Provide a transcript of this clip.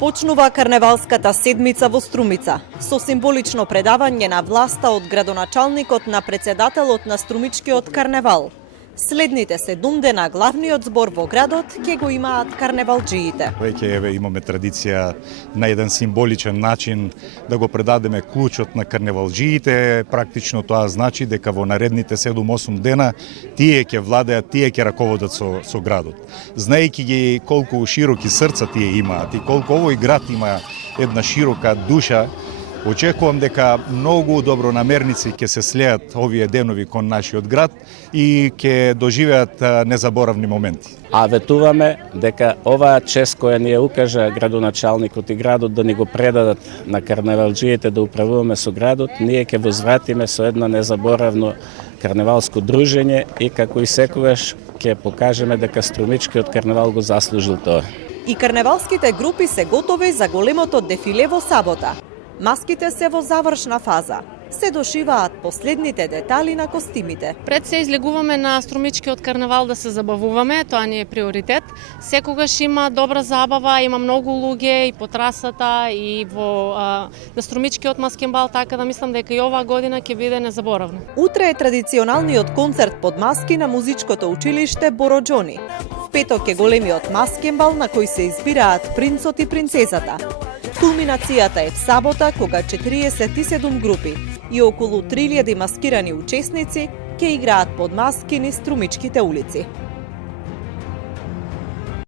Почнува карневалската седмица во Струмица со символично предавање на власта од градоначалникот на председателот на Струмичкиот карневал. Следните 7 дена главниот збор во градот ќе го имаат карневалџиите. Веќе имаме традиција на еден символичен начин да го предадеме клучот на карневалџиите. Практично тоа значи дека во наредните 7-8 дена тие ќе владеат, тие ќе раководат со градот. Знаејќи ги колку широки срца тие имаат и колку овој град има една широка душа, очекувам дека многу добронамерници ќе се слеат овие денови кон нашиот град и ќе доживеат незаборавни моменти. А ветуваме дека оваа чест која ни ја укажа градоначалникот и градот да ни го предадат на карневалџиите да управуваме со градот, ние ќе возвратиме со едно незаборавно карневалско дружење и како и секогаш ќе покажеме дека Струмичкиот карневал го заслужил тоа. И карневалските групи се готови за големото дефиле во сабота. Маските се во завршна фаза. Се дошиваат последните детали на костимите. Пред се излегуваме на Струмичкиот карнавал да се забавуваме, тоа ни е приоритет. Секогаш има добра забава, има многу луѓе и по трасата и на Струмичкиот маскенбал, така да мислам дека и оваа година ќе биде незаборавно. Утре е традиционалниот концерт под маски на музичкото училиште Бороџони. В петок е големиот маскенбал на кој се избираат принцот и принцезата. Кулминацијата е в сабота, кога 47 групи и околу 3000 маскирани учесници ќе играат под маски низ Струмичките улици.